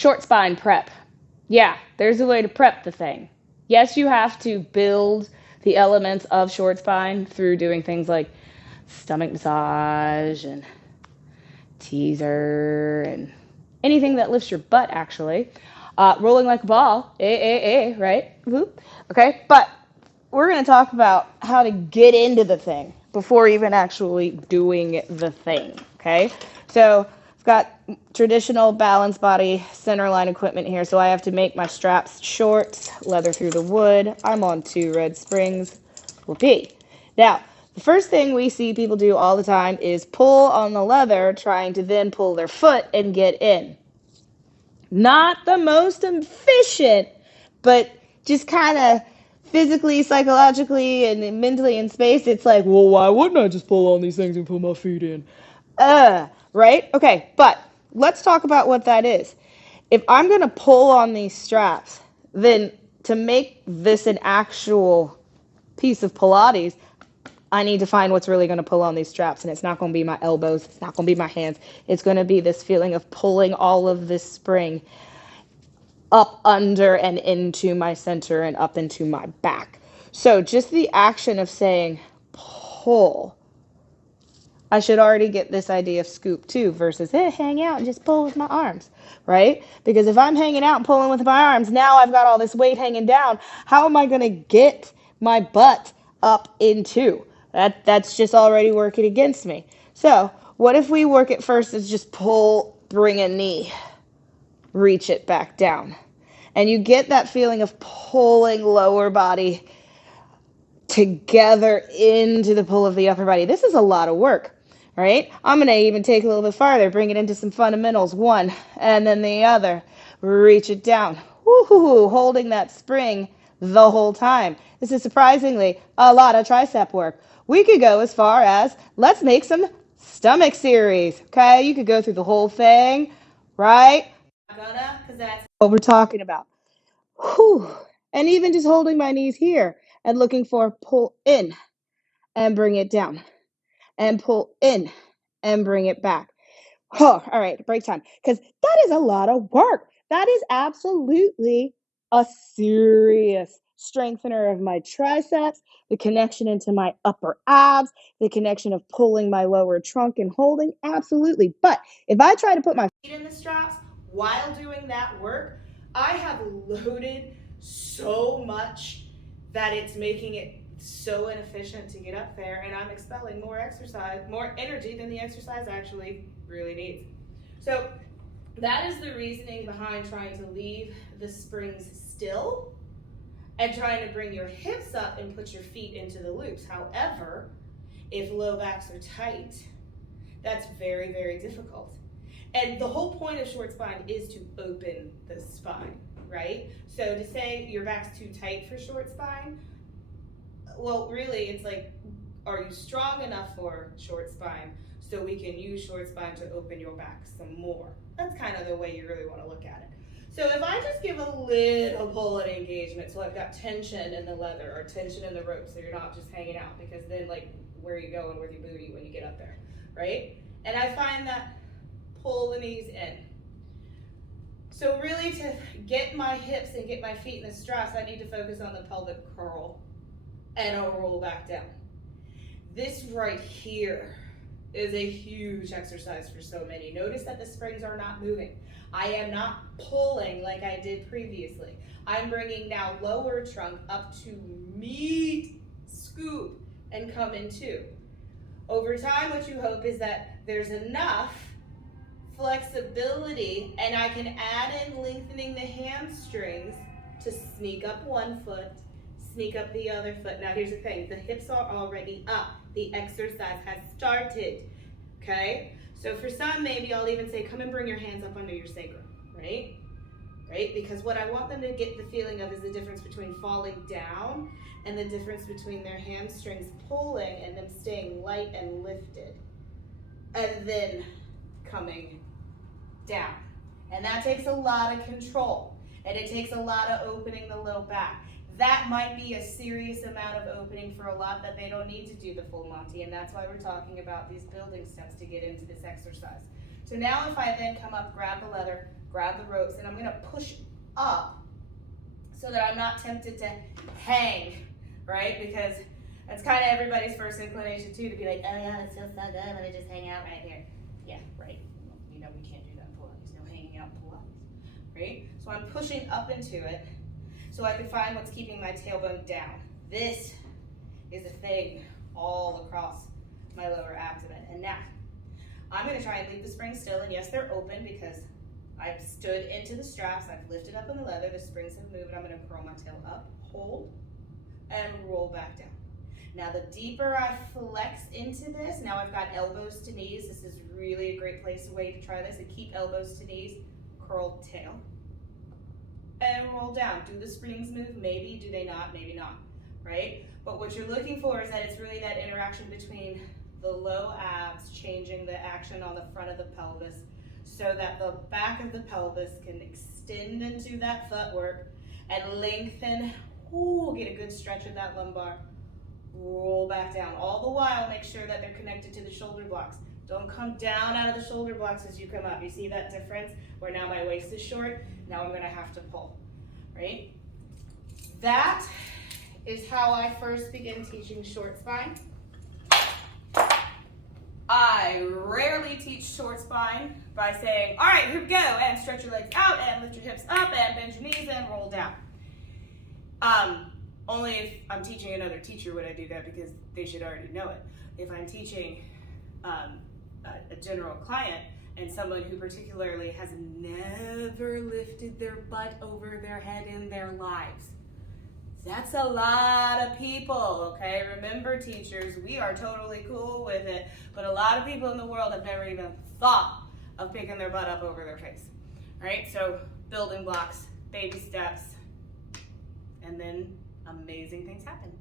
Short spine prep. Yeah, there's a way to prep the thing. Yes, you have to build the elements of short spine through doing things like stomach massage and teaser and anything that lifts your butt, actually. Rolling like a ball, right? Whoop. Okay, but we're going to talk about how to get into the thing before even actually doing the thing, okay? So I've got traditional balance body centerline equipment here, so I have to make my straps short, leather through the wood. I'm on 2 red springs. Whoopee. Now, the first thing we see people do all the time is pull on the leather, trying to then pull their foot and get in. Not the most efficient, but just kind of physically, psychologically, and mentally in space, it's like, well, why wouldn't I just pull on these things and put my feet in? Right? Okay, but let's talk about what that is. If I'm going to pull on these straps, then to make this an actual piece of Pilates, I need to find what's really going to pull on these straps, and it's not going to be my elbows, it's not going to be my hands. It's going to be this feeling of pulling all of this spring up under and into my center and up into my back. So just the action of saying pull, I should already get this idea of scoop too versus hang out and just pull with my arms, right? Because if I'm hanging out and pulling with my arms, now I've got all this weight hanging down. How am I going to get my butt up into? That's just already working against me. So what if we work at first as just pull, bring a knee, reach it back down. And you get that feeling of pulling lower body together into the pull of the upper body. This is a lot of work, right? I'm going to even take a little bit farther, bring it into some fundamentals. One, and then the other. Reach it down. Woo-hoo-hoo, holding that spring the whole time. This is surprisingly a lot of tricep work. We could go as far as, let's make some stomach series, okay? You could go through the whole thing, right? Gonna, because that's what we're talking about. Whew. And even just holding my knees here and looking for pull in and bring it down and pull in and bring it back. Oh, all right, break time. Because that is a lot of work. That is absolutely a serious strengthener of my triceps, the connection into my upper abs, the connection of pulling my lower trunk and holding. Absolutely. But if I try to put my feet in the straps while doing that work, I have loaded so much that it's making it so inefficient to get up there, and I'm expelling more exercise, more energy than the exercise actually really needs. So that is the reasoning behind trying to leave the springs still and trying to bring your hips up and put your feet into the loops. However, if low backs are tight, that's very, very difficult. And the whole point of short spine is to open the spine, right? So to say your back's too tight for short spine, well, really, it's like, are you strong enough for short spine so we can use short spine to open your back some more? That's kind of the way you really want to look at it. So if I just give a little pull and engagement, so I've got tension in the leather or tension in the rope, so you're not just hanging out, because then like where are you going with your booty when you get up there, right? And I find that pull the knees in. So really, to get my hips and get my feet in the straps, I need to focus on the pelvic curl and I'll roll back down. This right here is a huge exercise for so many. Notice that the springs are not moving. I am not pulling like I did previously. I'm bringing now lower trunk up to meet, scoop, and come into. Over time, what you hope is that there's enough flexibility and I can add in lengthening the hamstrings to sneak up one foot, sneak up the other foot. Now here's the thing, the hips are already up. The exercise has started, okay? So for some, maybe I'll even say, come and bring your hands up under your sacrum, right? Right? Because what I want them to get the feeling of is the difference between falling down and the difference between their hamstrings pulling and them staying light and lifted. And then coming down. And that takes a lot of control. And it takes a lot of opening the low back. That might be a serious amount of opening for a lot that they don't need to do the full Monty, and that's why we're talking about these building steps to get into this exercise. So now if I then come up, grab the leather, grab the ropes, and I'm gonna push up so that I'm not tempted to hang, right? Because that's kind of everybody's first inclination too, to be like, oh yeah, it feels so good, let me just hang out right here. Yeah, right. You know we can't do that in Pilates. No hanging out in Pilates, right? So I'm pushing up into it so I can find what's keeping my tailbone down. This is a thing all across my lower abdomen. And now, I'm gonna try and leave the springs still, and yes, they're open because I've stood into the straps, I've lifted up in the leather, the springs have moved, I'm gonna curl my tail up, hold, and roll back down. Now the deeper I flex into this, now I've got elbows to knees. This is really a great way to try this, and keep elbows to knees, curled tail, and roll down. Do the springs move? Maybe, do they not? Maybe not, right? But what you're looking for is that it's really that interaction between the low abs changing the action on the front of the pelvis so that the back of the pelvis can extend into that footwork and lengthen. Ooh, get a good stretch of that lumbar. Roll back down. All the while, make sure that they're connected to the shoulder blocks. Don't come down out of the shoulder blocks as you come up. You see that difference? Where now my waist is short, now I'm gonna have to pull, right? That is how I first begin teaching short spine. I rarely teach short spine by saying, all right, here we go, and stretch your legs out, and lift your hips up, and bend your knees, and roll down. Only if I'm teaching another teacher would I do that, because they should already know it. If I'm teaching a general client and someone who particularly has never lifted their butt over their head in their lives, that's a lot of people, okay? Remember, teachers, we are totally cool with it, but a lot of people in the world have never even thought of picking their butt up over their face, right? So building blocks, baby steps, and then amazing things happen.